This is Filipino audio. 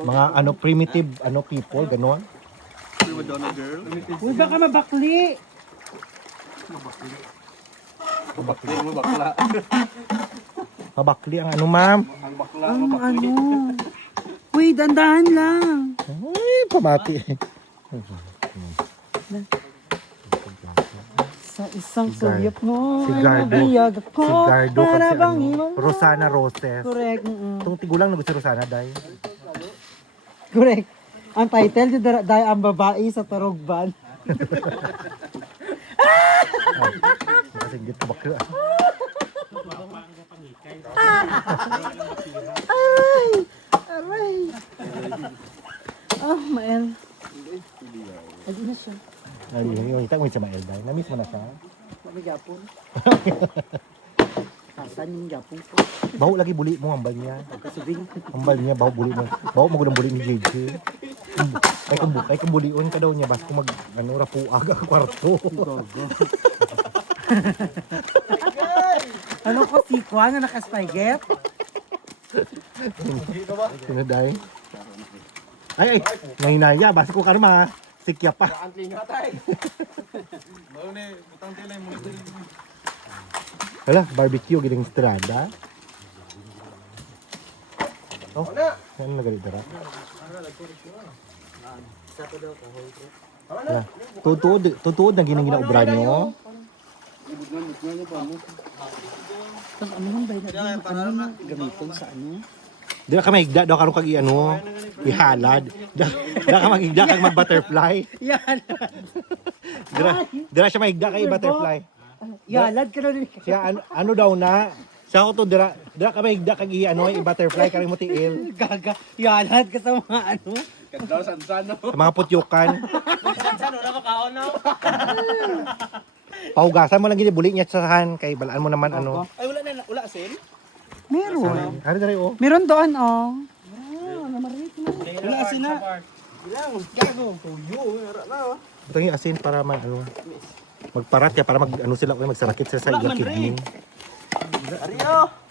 Mga ano primitive ano people ganon. Prima donna girl. Uy, baka mabakli. Bakla mo bakla. Mabakli ang ano ma'am. Ang bakla Ang mo bakla. ano. Uy, dandahan lang. Ay, pamati. Sa isang Si sulyap mo, si ay Gardo. nabiyag ako. Si Gardo Para kasi bang ano, iwan. Rosana Roses. Correct. Itong tigulang na gusto si Rosana dahil. Correct. Ang title, yung dahil ang babae sa tarugban. Kasi gito bakla. Aray! Ah, Mael. Adi na siya. Ay, yung kita mo si Mael dahil. Namiss mo na siya. May gapon. Asan yung gapon ko? Baho lagi buli mo ambal niya. Kasubing. Ambal niya baho buli mo. Baho magudang buli ni JJ. Ay kung bulion ka daw niya bas kung mag ano rapuag ang kwarto. Ano ko, sikwa nga nakaspayget? Sino dahil? Ay, ngahinaya. Basta ko karma. Sikya pa. Antling nga tay. Bawo ni butang tilay mo. Hala, barbecue, giling estrada. Oh, ano na ganito ra? Hala, tutuod na ginang ginaubra nyo. Tapos ano man dahil ano na gamitin sa ano? Di na ka maigda daw karong kag ano, ihalad. Di na ka magigda kag mag-butterfly. Yan! Di na siya maigda kay butterfly. Yalad ka na rin. Siya ano daw na, sa ko to dira ka maigda kag ano, i-butterfly karong mo tiil. Gaga. Yalad ka sa mga ano? Kadlaw san no. Sa mga putyukan. Sano na makaon na. Pahugasan mo lang gini buli niya sa sahan kay balaan mo naman ano. Ay wala asin. Meron. Ano dali oh. Meron doon, oh. Wala asin na. Ilang gago tuyo era na. Butang yung asin para mag ano, magparat ya para mag ano sila magsarakit sila sa ilang kidney. Ariyo.